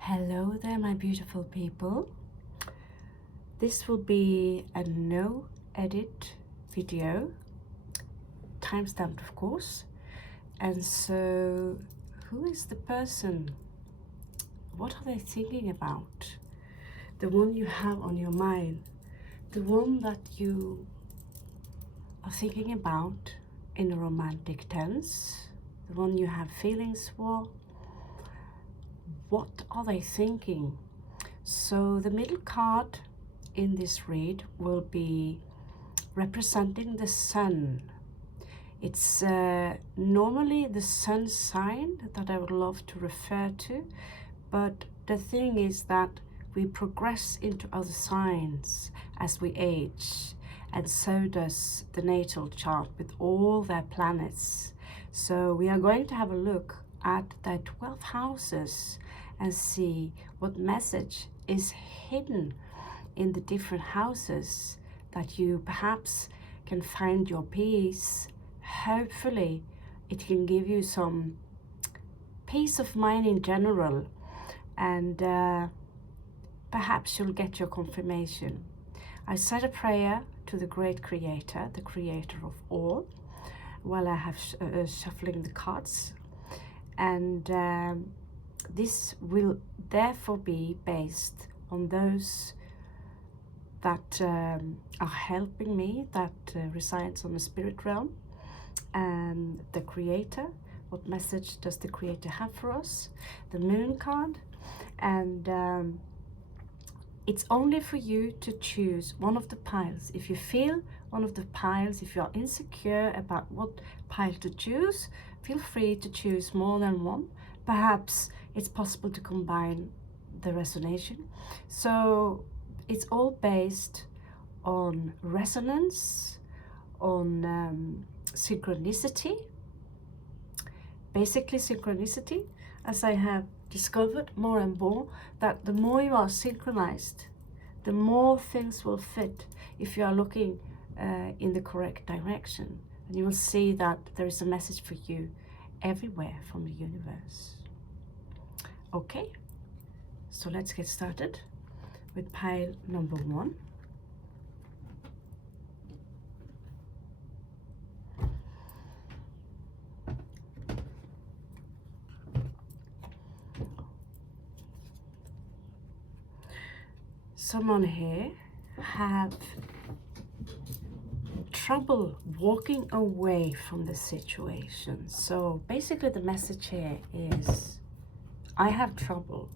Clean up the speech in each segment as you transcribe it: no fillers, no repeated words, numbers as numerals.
Hello there, my beautiful people. This will be a no edit video, timestamped of course. And so, who is the person? What are they thinking about? The one you have on your mind, the one that you are thinking about in a romantic tense, the one you have feelings for. What are they thinking? So the middle card in this read will be representing the sun. It's normally the sun sign that I would love to refer to, but the thing is that we progress into other signs as we age, and so does the natal chart with all their planets. So we are going to have a look at the 12 houses and see what message is hidden in the different houses, that you perhaps can find your peace. Hopefully it can give you some peace of mind in general, and perhaps you'll get your confirmation. I said a prayer to the great creator, the creator of all, while I have shuffling the cards, and this will therefore be based on those that are helping me, that resides on the spirit realm, and the creator. What message does the creator have for us? The moon card. And it's only for you to choose one of the piles. If you feel one of the piles, if you're insecure about what pile to choose, feel free to choose more than one. Perhaps it's possible to combine the resonation. So it's all based on resonance, on synchronicity. Basically synchronicity, as I have discovered more and more, that the more you are synchronized, the more things will fit if you are looking in the correct direction. And you will see that there is a message for you everywhere from the universe. Okay, so let's get started with pile number 1. Someone here have trouble walking away from the situation. So basically the message here is, I have trouble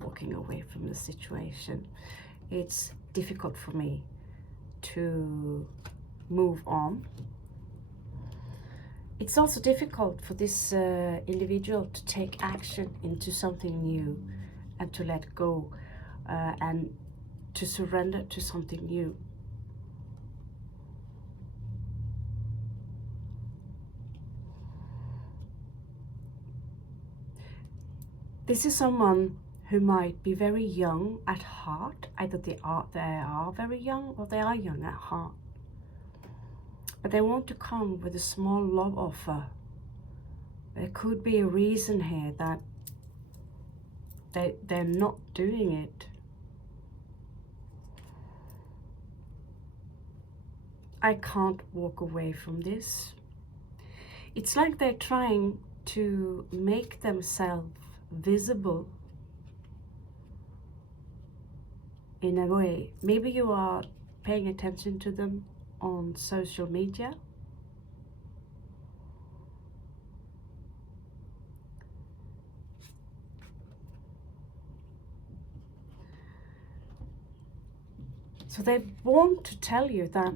walking away from the situation. It's difficult for me to move on. It's also difficult for this individual to take action into something new and to let go and to surrender to something new. This is someone who might be very young at heart. Either they are very young, or they are young at heart. But they want to come with a small love offer. There could be a reason here that they're not doing it. I can't walk away from this. It's like they're trying to make themselves visible in a way. Maybe you are paying attention to them on social media. So they want to tell you that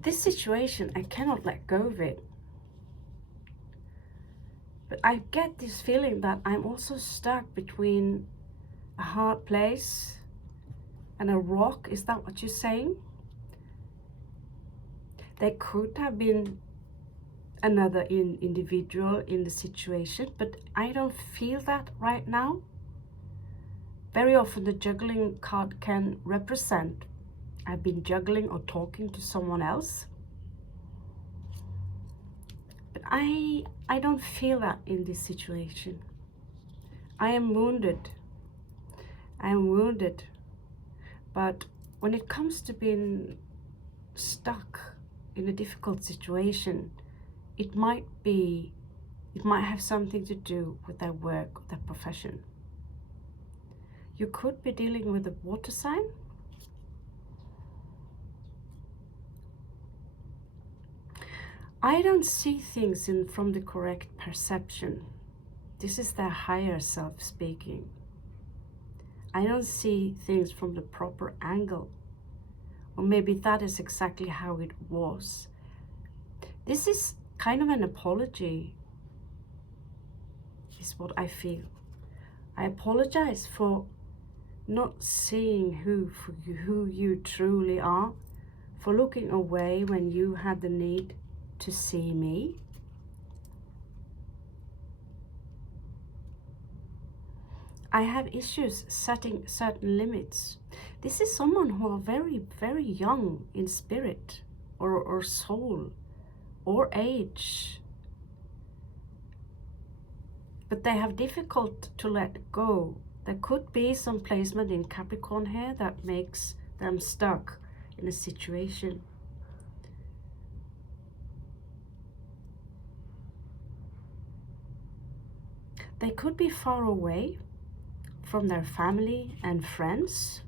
this situation, I cannot let go of it. But I get this feeling that I'm also stuck between a hard place and a rock. Is that what you're saying? There could have been another individual in the situation, but I don't feel that right now. Very often the juggling card can represent I've been juggling or talking to someone else. But I don't feel that in this situation. I am wounded. I am wounded. But when it comes to being stuck in a difficult situation, it might have something to do with their work or their profession. You could be dealing with a water sign. I don't see things from the correct perception. This is their higher self speaking. I don't see things from the proper angle. Or maybe that is exactly how it was. This is kind of an apology, is what I feel. I apologize for not seeing who you truly are, for looking away when you had the need to see me. I have issues setting certain limits. This is someone who are very, very young in spirit or soul or age. But they have difficult to let go. There could be some placement in Capricorn here that makes them stuck in a situation. They could be far away from their family and friends.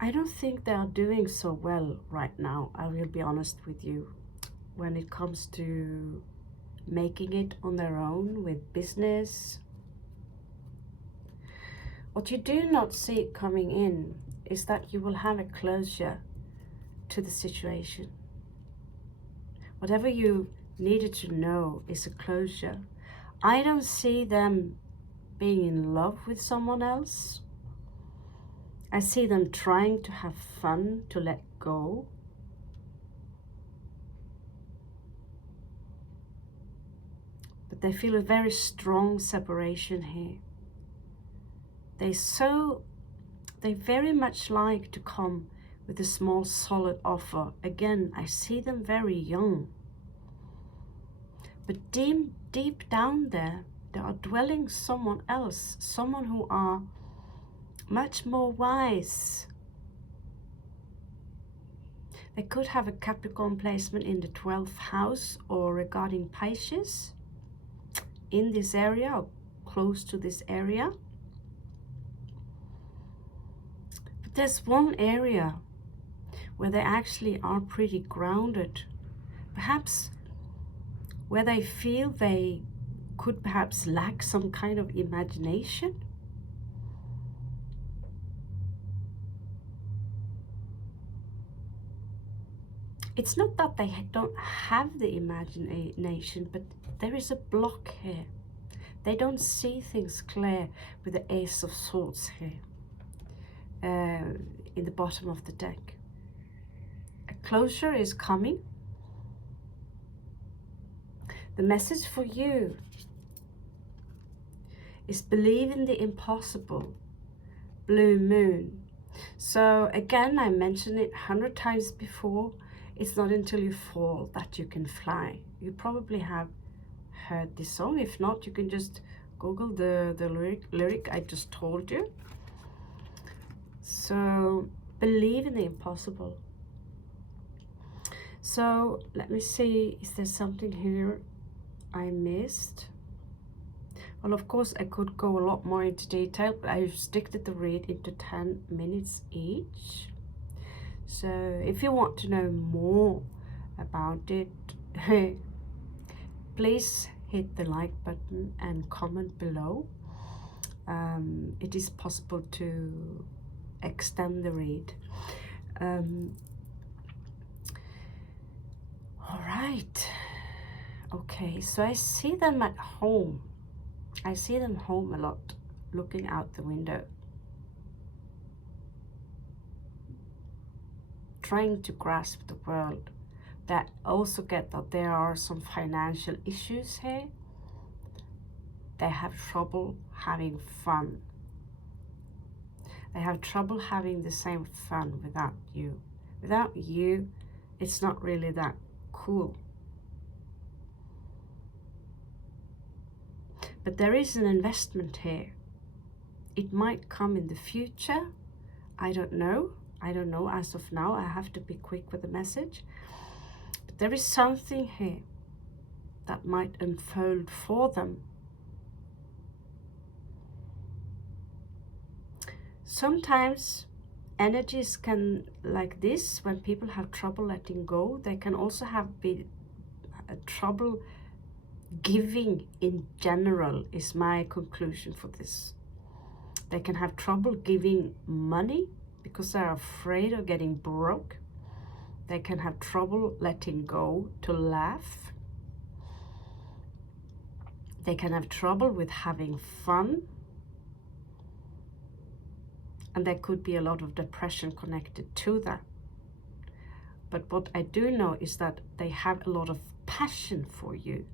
I don't think they are doing so well right now, I will be honest with you, when it comes to making it on their own with business. What you do not see coming in is that you will have a closure to the situation. Whatever you needed to know is a closure. I don't see them being in love with someone else. I see them trying to have fun, to let go. But they feel a very strong separation here. They very much like to come with a small solid offer. Again, I see them very young. But deep down there, they are dwelling someone else, someone who are much more wise. They could have a Capricorn placement in the 12th house or regarding Pisces in this area or close to this area. But there's one area where they actually are pretty grounded, perhaps where they feel they could perhaps lack some kind of imagination. It's not that they don't have the imagination, but there is a block here. They don't see things clear with the Ace of Swords here in the bottom of the deck. A closure is coming. The message for you is believe in the impossible. Blue moon. So again, I mentioned it 100 times before. It's not until you fall that you can fly. You probably have heard this song. If not, you can just Google the lyric I just told you. So believe in the impossible. So let me see, is there something here I missed? Well, of course, I could go a lot more into detail, but I've restricted the read into 10 minutes each. So if you want to know more about it, please hit the like button and comment below. It is possible to extend the read. All right. Okay, so I see them at home. I see them home a lot, looking out the window, trying to grasp the world, That also get that there are some financial issues here. They have trouble having fun. They have trouble having the same fun without you. Without you, it's not really that cool. But there is an investment here. It might come in the future. I don't know. I don't know as of now. I have to be quick with the message. But there is something here that might unfold for them. Sometimes energies can, like this, when people have trouble letting go, they can also have trouble giving in general, is my conclusion for this. They can have trouble giving money because they're afraid of getting broke. They can have trouble letting go to laugh. They can have trouble with having fun. And there could be a lot of depression connected to that. But what I do know is that they have a lot of passion for you,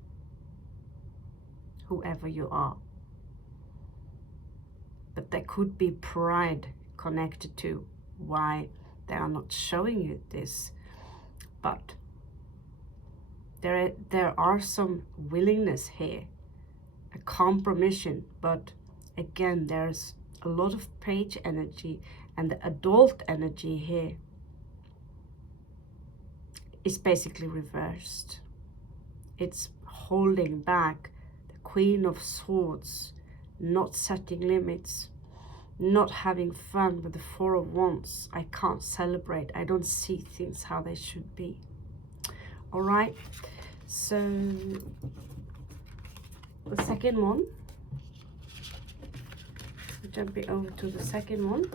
whoever you are. But there could be pride connected to why they are not showing you this. But there are some willingness here, a compromise, but again, there's a lot of page energy, and the adult energy here is basically reversed. It's holding back, the Queen of Swords, not setting limits, not having fun with the Four of Wands. I can't celebrate. I don't see things how they should be. All right, so the second one, jumping over to the second one.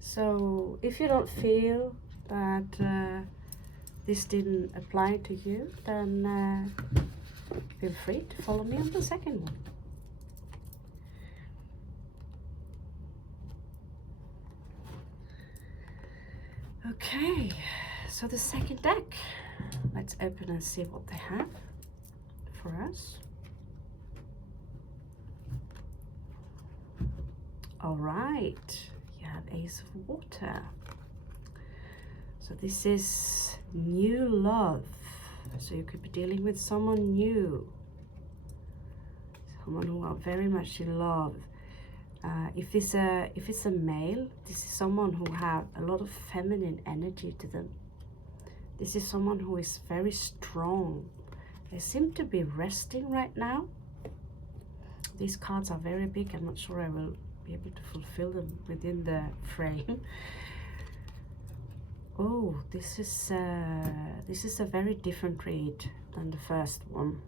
So if you don't feel that this didn't apply to you, then feel free to follow me on the second one. Okay, so the second deck, let's open and see what they have for us. All right, you have Ace of Water. So this is new love. So you could be dealing with someone new, someone who are very much in love. If it's a male, this is someone who have a lot of feminine energy to them. This is someone who is very strong. They seem to be resting right now. These cards are very big. I'm not sure I will be able to fulfill them within the frame. Oh, this is a very different read than the first one.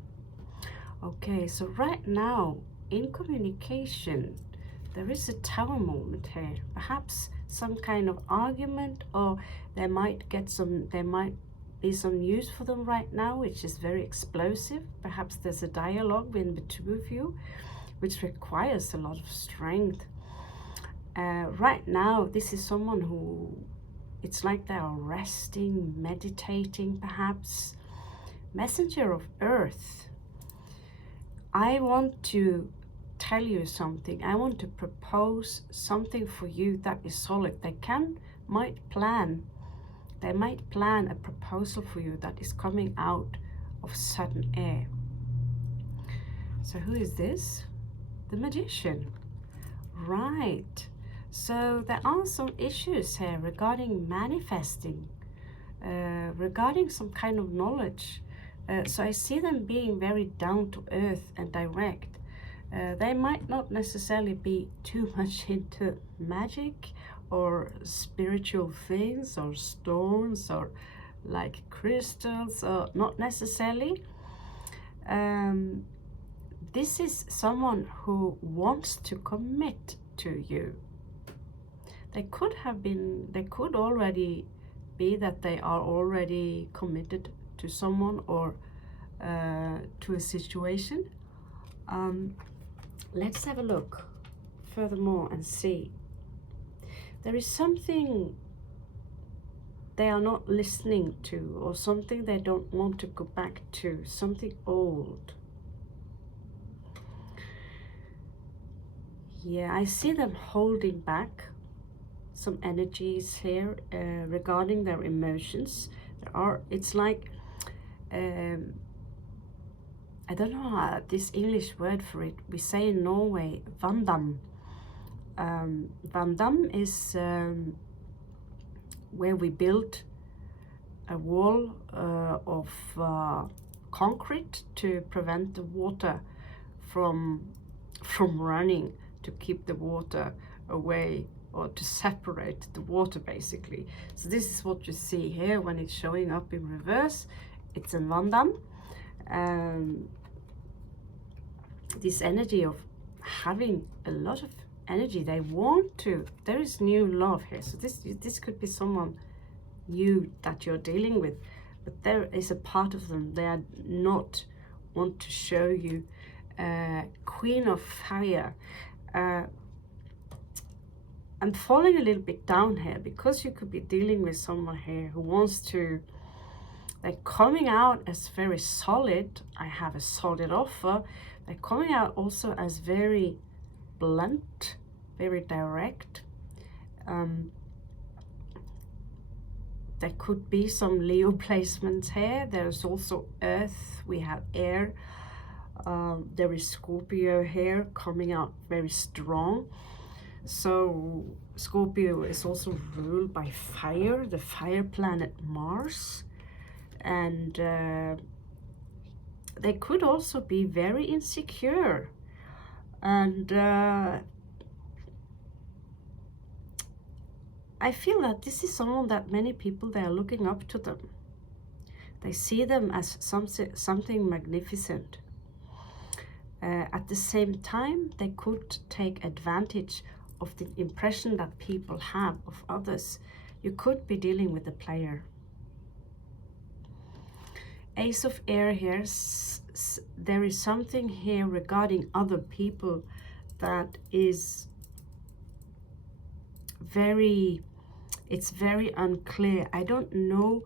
Okay, so right now in communication, there is a Tower moment here. Perhaps some kind of argument, or there might be some news for them right now, which is very explosive. Perhaps there's a dialogue between the two of you, which requires a lot of strength. Right now, this is someone who, it's like they are resting, meditating, perhaps. Messenger of Earth. I want to tell you something. I want to propose something for you that is solid. They might plan a proposal for you that is coming out of sudden air. So who is this? The Magician. Right. So there are some issues here regarding manifesting, regarding some kind of knowledge. So I see them being very down to earth and direct. They might not necessarily be too much into magic or spiritual things or stones or like crystals, or not necessarily. This is someone who wants to commit to you. They could already be that they are already committed to someone or to a situation. Let's have a look furthermore and see. There is something they are not listening to, or something they don't want to go back to, something old. Yeah, I see them holding back some energies here regarding their emotions. It's like, I don't know this English word for it. We say in Norway, vandam. Vandam is where we build a wall of concrete to prevent the water from running, to keep the water away, or to separate the water basically. So this is what you see here when it's showing up in reverse. It's a vandam. This energy of having a lot of energy, they want to, there is new love here. So this could be someone new that you're dealing with, but there is a part of them they are not want to show you. Queen of Fire. I'm falling a little bit down here because you could be dealing with someone here who wants to, they're coming out as very solid. I have a solid offer. They're coming out also as very blunt, very direct. There could be some Leo placements here. There's also Earth, we have air. There is Scorpio here coming out very strong. So Scorpio is also ruled by fire, the fire planet Mars. And they could also be very insecure. And I feel that this is someone that many people, they are looking up to them. They see them as something magnificent. At the same time, they could take advantage of the impression that people have of others. You could be dealing with a player. Ace of Air here, there is something here regarding other people that is very, it's very unclear. I don't know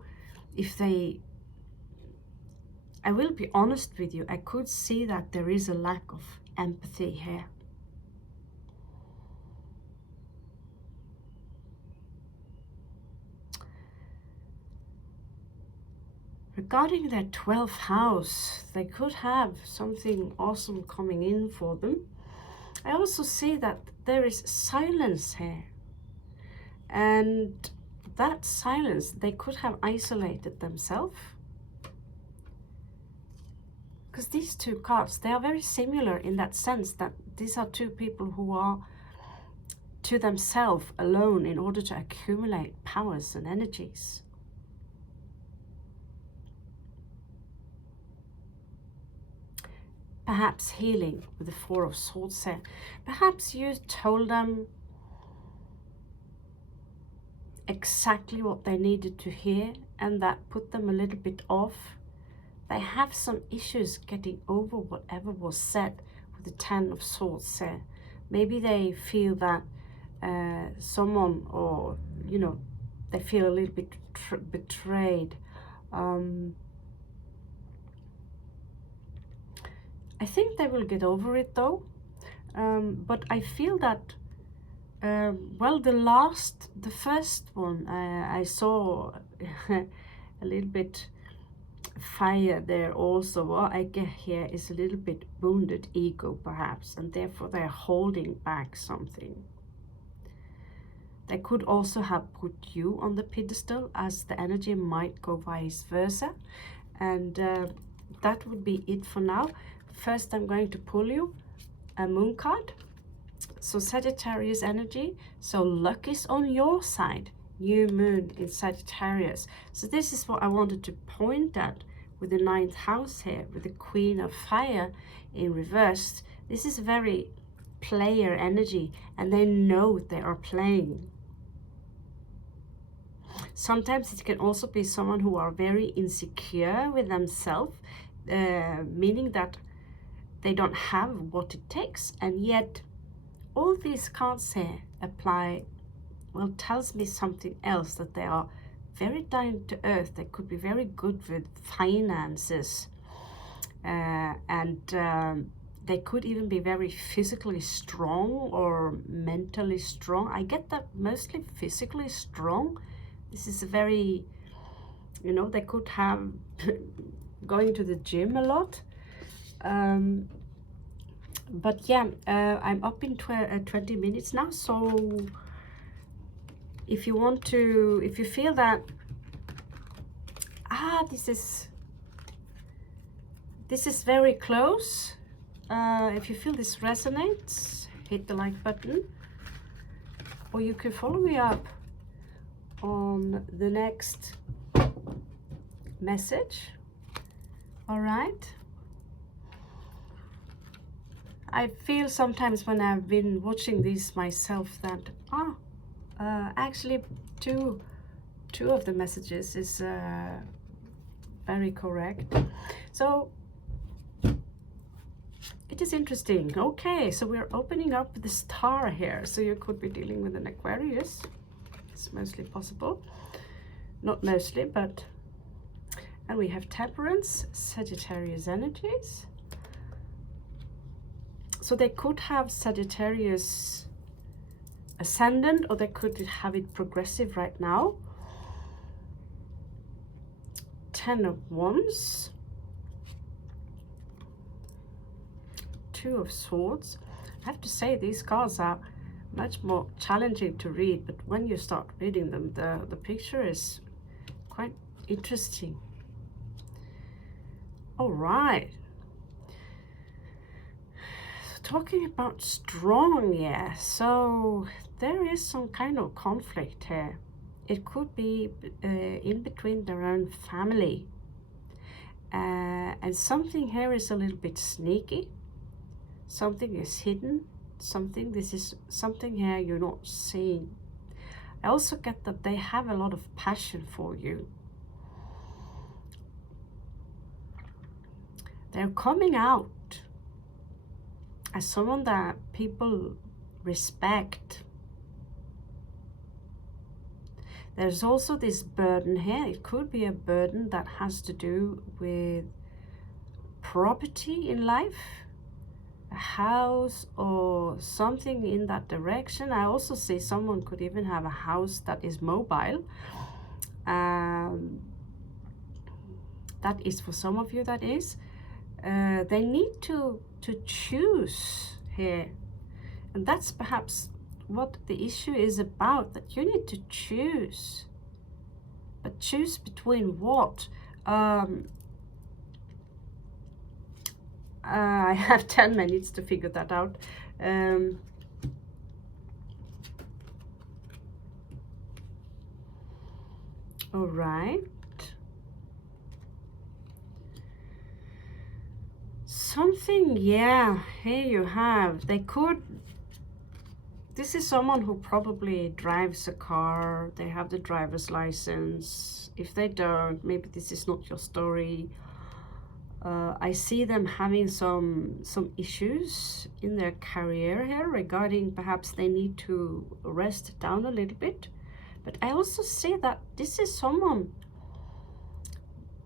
if they, I will be honest with you, I could see that there is a lack of empathy here. Regarding their 12th house, they could have something awesome coming in for them. I also see that there is silence here. And that silence, they could have isolated themselves. Because these two cards, they are very similar in that sense that these are two people who are to themselves alone in order to accumulate powers and energies. Perhaps healing with the Four of Swords here. Perhaps you told them exactly what they needed to hear and that put them a little bit off. They have some issues getting over whatever was said with the Ten of Swords here. Maybe they feel that someone, or you know, they feel a little bit betrayed. I think they will get over it though, but I feel that, well, the first one, I saw a little bit fire there also. What I get here is a little bit wounded ego perhaps, and therefore they're holding back something. They could also have put you on the pedestal, as the energy might go vice versa. And that would be it for now. First, I'm going to pull you a moon card. So Sagittarius energy. So luck is on your side. New moon in Sagittarius. So this is what I wanted to point at with the 9th house here, with the Queen of Fire in reverse. This is very player energy, and they know they are playing. Sometimes it can also be someone who are very insecure with themselves, meaning that they don't have what it takes, and yet all these cards here apply, well, tells me something else, that they are very down to earth. They could be very good with finances, and they could even be very physically strong or mentally strong. I get that mostly physically strong. This is a very, you know, they could have going to the gym a lot. But yeah, I'm up in 20 minutes now, so if you want to, if you feel that, this is very close, if you feel this resonates, hit the like button, or you can follow me up on the next message. All right. I feel sometimes when I've been watching these myself that actually two of the messages is very correct. So it is interesting. Okay, so we're opening up the star here. So you could be dealing with an Aquarius. It's mostly possible. Not mostly, but... And we have Temperance, Sagittarius energies. So they could have Sagittarius ascendant, or they could have it progressive right now. 10 of Wands. 2 of Swords. I have to say these cards are much more challenging to read, but when you start reading them, the picture is quite interesting. All right. Talking about strong, yeah, so there is some kind of conflict here. It could be in between their own family, and something here is a little bit sneaky. Something is hidden. This is something here you're not seeing. I also get that they have a lot of passion for you. They're coming out as someone that people respect. There's also this burden here. It could be a burden that has to do with property in life, a house or something in that direction. I also see someone could even have a house that is mobile. That is for some of you, that is. They need to choose here, and that's perhaps what the issue is about, that you need to choose. But choose between what? I have 10 minutes to figure that out. All right. Something, yeah, here you have, they could, this is someone who probably drives a car, they have the driver's license. If they don't, maybe this is not your story. I see them having some issues in their career here regarding perhaps they need to rest down a little bit. But I also see that this is someone,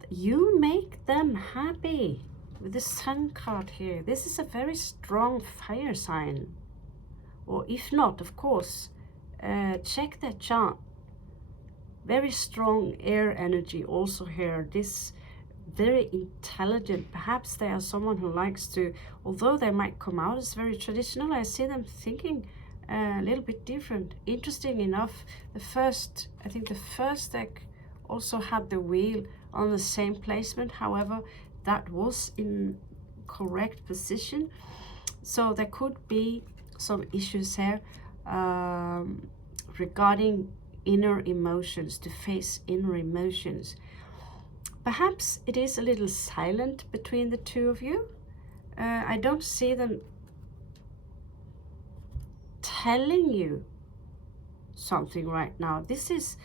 you make them happy. With the Sun card here, this is a very strong fire sign. Or if not, of course, check their chart. Very strong air energy also here. This very intelligent. Perhaps they are someone who likes to, although they might come out as very traditional, I see them thinking a little bit different. Interesting enough, I think the first deck also had the wheel on the same placement. However, that was in correct position. So there could be some issues here regarding inner emotions, to face inner emotions. Perhaps it is a little silent between the two of you. I don't see them telling you something right now. This is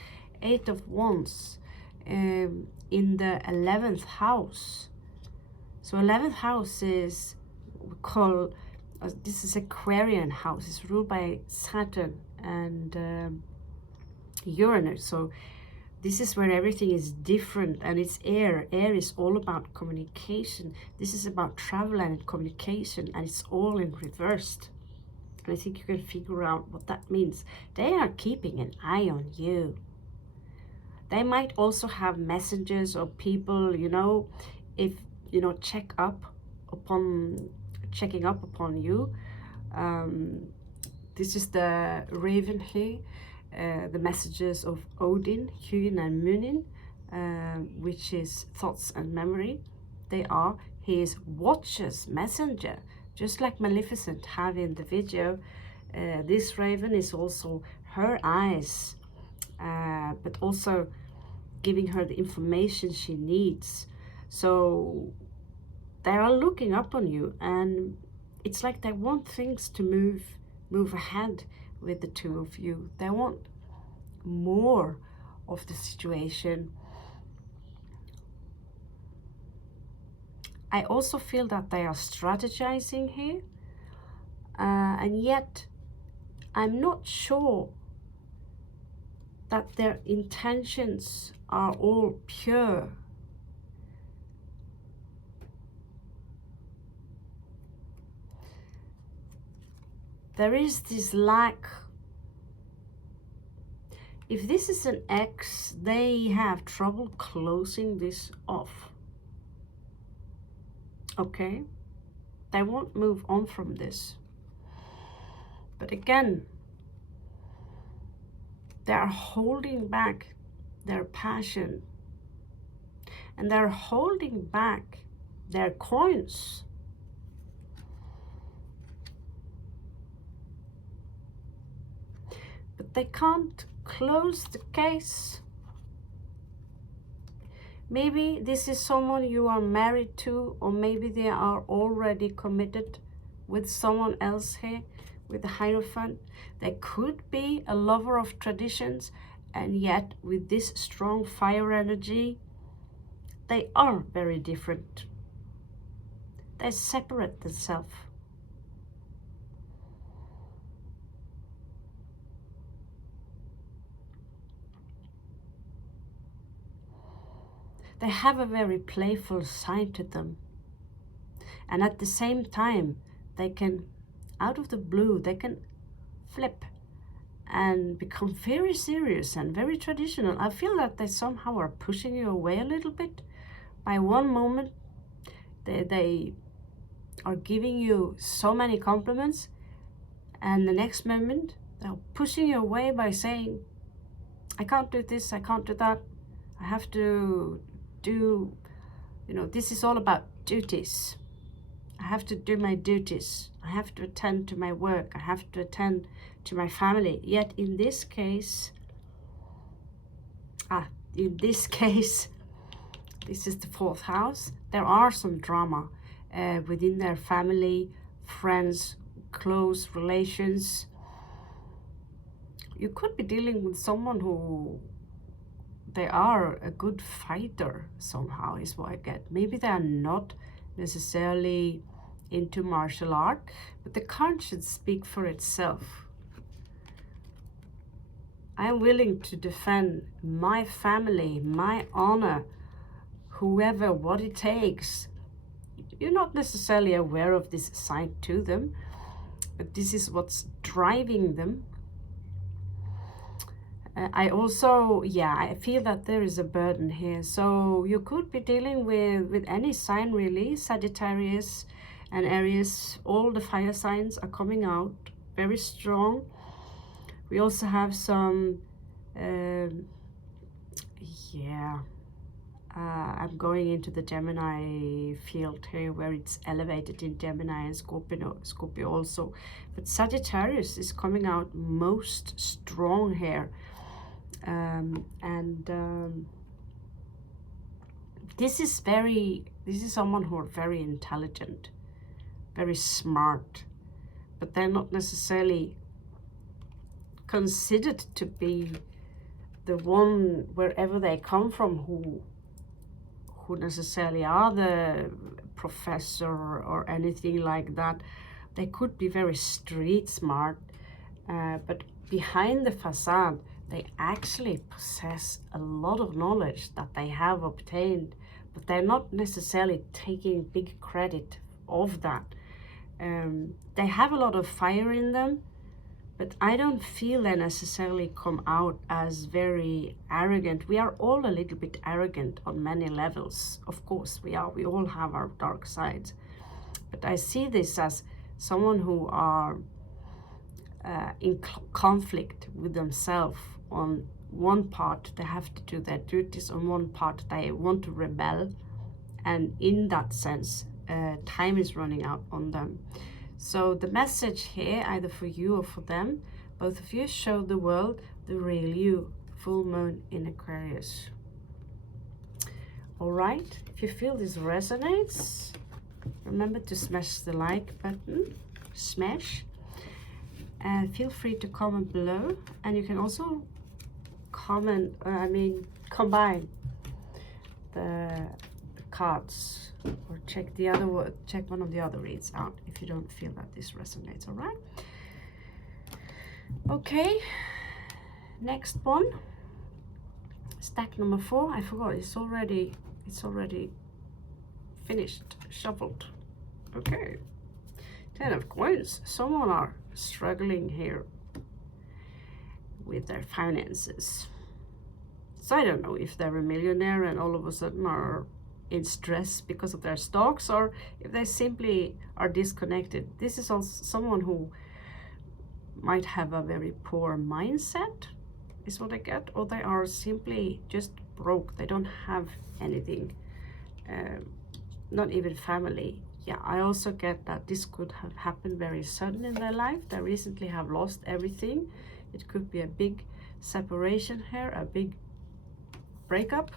8 of Wands in the 11th house. So 11th house is, we call, this is Aquarian house. It's ruled by Serten and Uranus. So This is where everything is different, and it's air. Air is all about communication. This is about travel and communication, and it's all in reversed. And I think you can figure out what that means. They are keeping an eye on you. They might also have messengers or people, if, checking up upon you. This is the raven here. The messages of Odin, Hugin and Munin, which is thoughts and memory. They are his watcher's messenger, just like Maleficent have in the video. This raven is also her eyes, but also giving her the information she needs. So they are looking up on you, and it's like they want things to move ahead with the two of you. They want more of the situation. I also feel that they are strategizing here, and yet I'm not sure that their intentions are all pure. There is this lack. If this is an ex, they have trouble closing this off. Okay? They won't move on from this. But again, they are holding back their passion. And they're holding back their coins. But they can't close the case. Maybe this is someone you are married to, or maybe they are already committed with someone else here, with the Hierophant. They could be a lover of traditions, and yet with this strong fire energy, they are very different. They separate themselves. They have a very playful side to them. And at the same time, they can, out of the blue, they can flip and become very serious and very traditional. I feel that they somehow are pushing you away a little bit. By one moment, they are giving you so many compliments, and the next moment, they're pushing you away by saying, I can't do this, I can't do that, I have to do, this is all about duties. I have to do my duties. I have to attend to my work. I have to attend to my family. Yet in this case, this is the 4th house. There are some drama within their family, friends, close relations. You could be dealing with someone who they are a good fighter somehow, is what I get. Maybe they are not necessarily into martial art, but the card should speak for itself. I am willing to defend my family, my honor, whoever, what it takes. You're not necessarily aware of this side to them, but this is what's driving them. I also, I feel that there is a burden here. So you could be dealing with any sign really, Sagittarius and Aries. All the fire signs are coming out very strong. We also have some, I'm going into the Gemini field here where it's elevated in Gemini and Scorpio also. But Sagittarius is coming out most strong here. This is someone who are very intelligent, very smart, but they're not necessarily considered to be the one wherever they come from who necessarily are the professor or anything like that. They could be very street smart, but behind the facade they actually possess a lot of knowledge that they have obtained, but they're not necessarily taking big credit of that. They have a lot of fire in them, but I don't feel they necessarily come out as very arrogant. We are all a little bit arrogant on many levels. Of course we are. We all have our dark sides. But I see this as someone who are in conflict with themselves. On one part, they have to do their duties. On one part, they want to rebel. And in that sense, time is running out on them. So the message here, either for you or for them, both of you show the world the real you. Full moon in Aquarius. All right, if you feel this resonates, remember to smash the like button, smash. And feel free to comment below. And you can also combine the cards, or check the other one, check one of the other reads out if you don't feel that this resonates. All right, okay, next one, stack number 4. I forgot, it's already finished, shuffled. Okay, 10 of coins. Someone are struggling here with their finances. So I don't know if they're a millionaire and all of a sudden are in stress because of their stocks, or if they simply are disconnected. This is also someone who might have a very poor mindset, is what I get, or they are simply just broke. They don't have anything, not even family. Yeah, I also get that this could have happened very sudden in their life. They recently have lost everything. It could be a big separation here, a big breakup.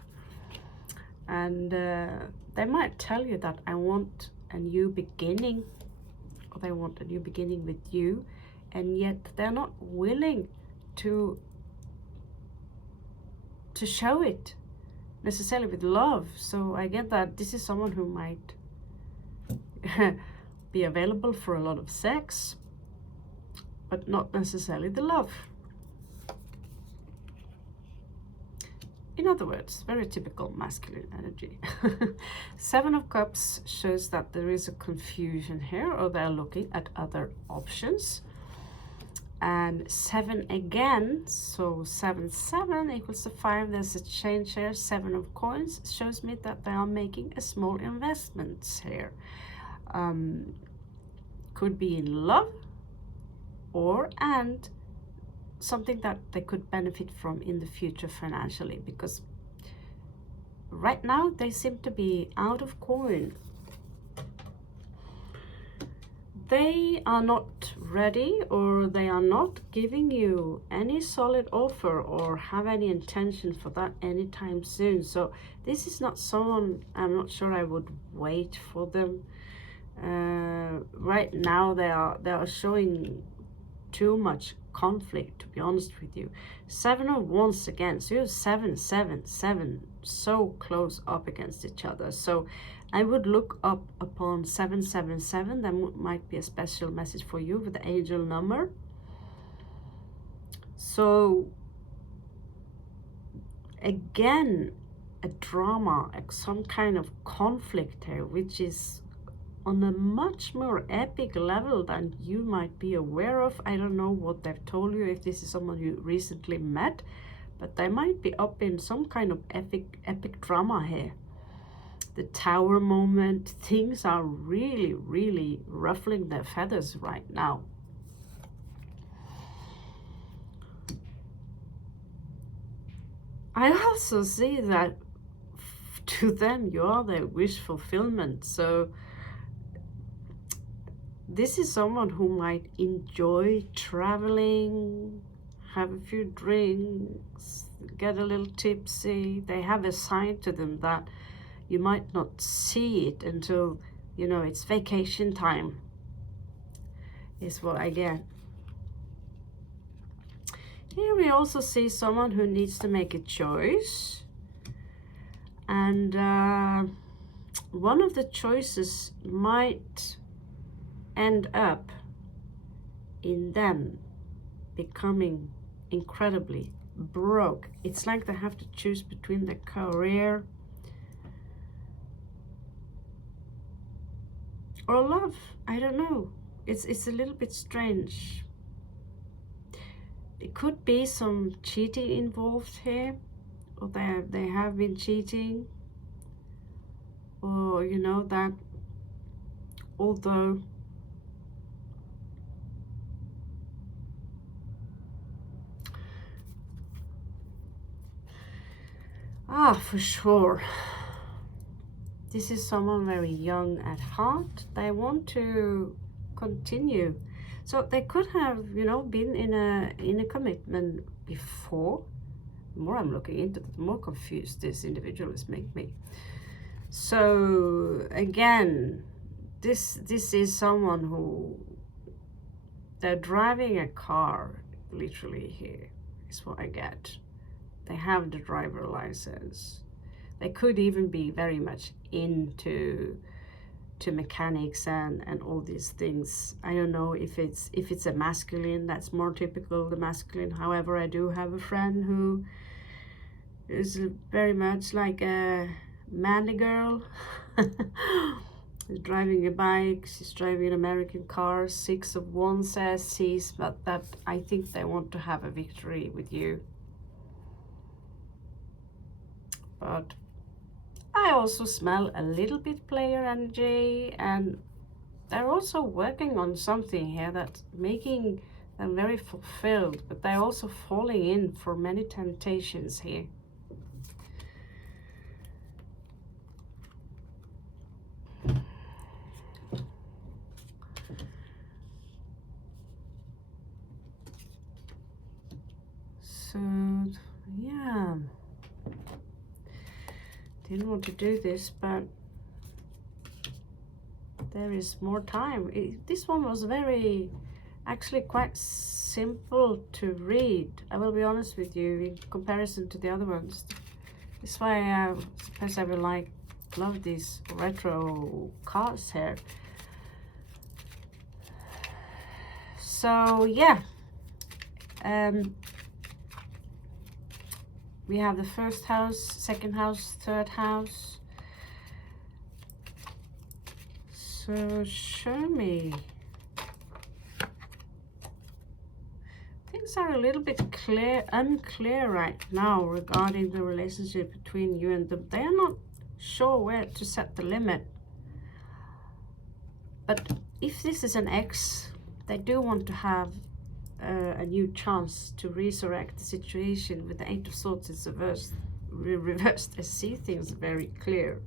And they might tell you that I want a new beginning, or they want a new beginning with you, and yet they're not willing to show it necessarily with love. So I get that this is someone who might be available for a lot of sex, but not necessarily the love. In other words, very typical masculine energy. 7 of Cups shows that there is a confusion here, or they're looking at other options. And 7 again, so 7, 7 equals to 5. There's a change here. 7 of coins shows me that they are making a small investments here. Could be in love, and something that they could benefit from in the future financially, because right now they seem to be out of coin. They are not ready, or they are not giving you any solid offer or have any intention for that anytime soon. So this is not someone, I'm not sure I would wait for them. Right now they are showing too much conflict, to be honest with you. 7 of Wands again, so you have 7, 7, 7 so close up against each other. So I would look up upon 777. That might be a special message for you with the angel number. So again, a drama, some kind of conflict here, which is on a much more epic level than you might be aware of. I don't know what they've told you, if this is someone you recently met, but they might be up in some kind of epic drama here. The Tower moment, things are really ruffling their feathers right now. I also see that to them you are their wish fulfillment. So this is someone who might enjoy traveling, have a few drinks, get a little tipsy. They have a side to them that you might not see it until, you know, it's vacation time, is what I get. Here we also see someone who needs to make a choice. And one of the choices might end up in them becoming incredibly broke. It's like they have to choose between their career or love. I don't know. It's a little bit strange. It could be some cheating involved here, or they have been cheating, or you know that although for sure this is someone very young at heart. They want to continue, so they could have, you know, been in a commitment before. The more I'm looking into it, the more confused this individual is making me. So again, this is someone who, they're driving a car literally here is what I get. They have the driver license. They could even be very much into mechanics and all these things. I don't know if it's a masculine, that's more typical, the masculine. However, I do have a friend who is very much like a manly girl. She's driving a bike, she's driving an American car, 6 of wands says, but that I think they want to have a victory with you. But I also smell a little bit player energy, and they're also working on something here that's making them very fulfilled, but they're also falling in for many temptations here. So yeah, didn't want to do this, but there is more time. This one was actually quite simple to read. I will be honest with you, in comparison to the other ones. That's why I suppose I will love these retro cards here. So yeah, we have the first house, second house, third house. So show me. Things are a little bit unclear right now regarding the relationship between you and them. They are not sure where to set the limit. But if this is an ex, they do want to have a new chance to resurrect the situation. With the 8 of Swords, it's reversed. I see things very clear.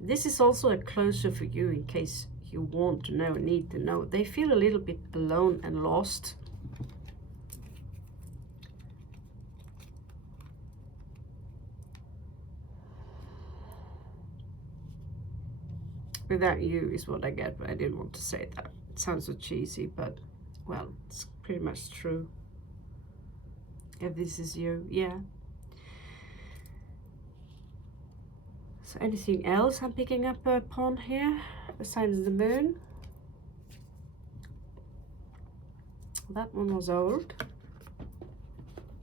This is also a closure for you in case you want to know, need to know. They feel a little bit alone and lost. Without you is what I get, but I didn't want to say that. It sounds so cheesy, but well, it's pretty much true. If this is you, yeah. So anything else I'm picking up upon here besides the moon? That one was old.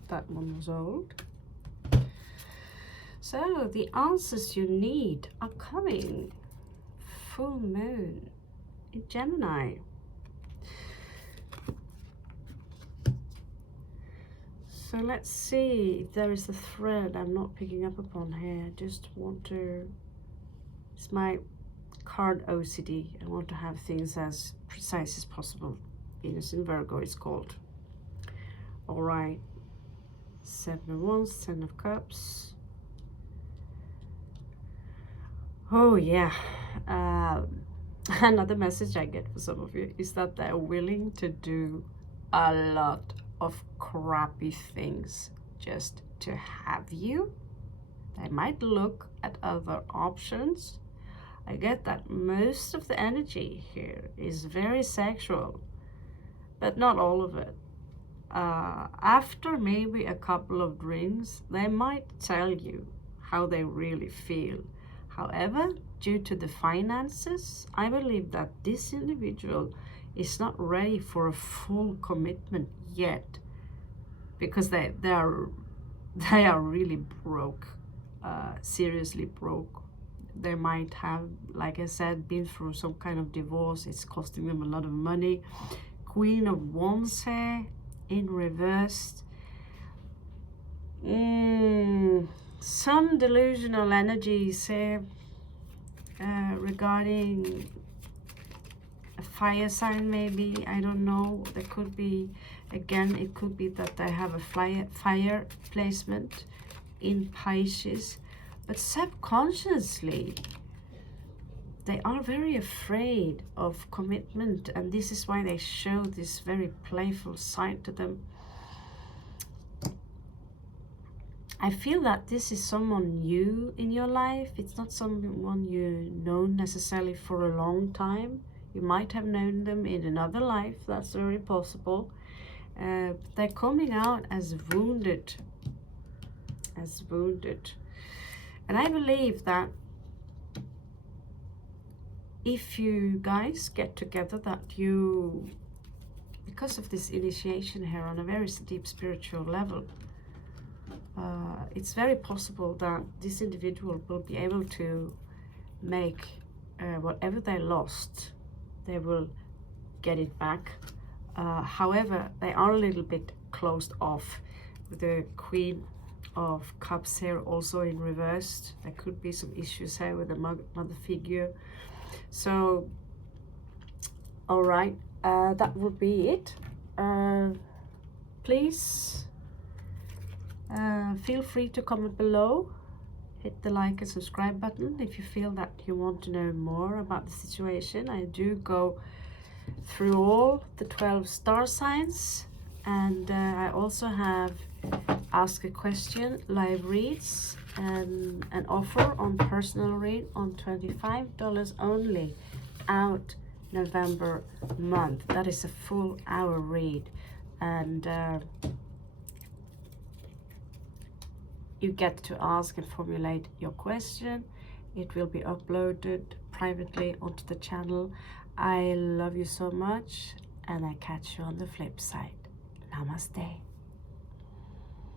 That one was old. So the answers you need are coming. Full moon in Gemini. So let's see if there is a thread I'm not picking up upon here. I just want to, it's my card OCD. I want to have things as precise as possible. Venus in Virgo is called. All right. 7 of Wands, 10 of Cups. Oh yeah. Another message I get for some of you is that they're willing to do a lot of crappy things just to have you. They might look at other options. I get that most of the energy here is very sexual, but not all of it. After maybe a couple of drinks, they might tell you how they really feel. However, due to the finances, I believe that this individual is not ready for a full commitment yet. because they are really broke, seriously broke. They might have, like I said, been through some kind of divorce. It's costing them a lot of money. Queen of Wands here in reversed. Some delusional energies here regarding a fire sign, maybe. I don't know. There could be, again, it could be that they have a fire placement in Pisces, but subconsciously they are very afraid of commitment, and this is why they show this very playful side to them. I feel that this is someone new in your life. It's not someone you know necessarily for a long time. You might have known them in another life. That's very possible. They're coming out as wounded. And I believe that if you guys get together, that you, because of this initiation here on a very deep spiritual level, it's very possible that this individual will be able to make whatever they lost, they will get it back. However, they are a little bit closed off with the Queen of Cups here also in reversed. There could be some issues here with the mother figure. So, all right, that would be it. Please feel free to comment below. Hit the like and subscribe button if you feel that you want to know more about the situation. I do go through all the 12 star signs, and I also have Ask a Question live reads and an offer on personal read on $25 only out November month. That is a full hour read, and you get to ask and formulate your question. It will be uploaded privately onto the channel. I love you so much, and I catch you on the flip side. Namaste.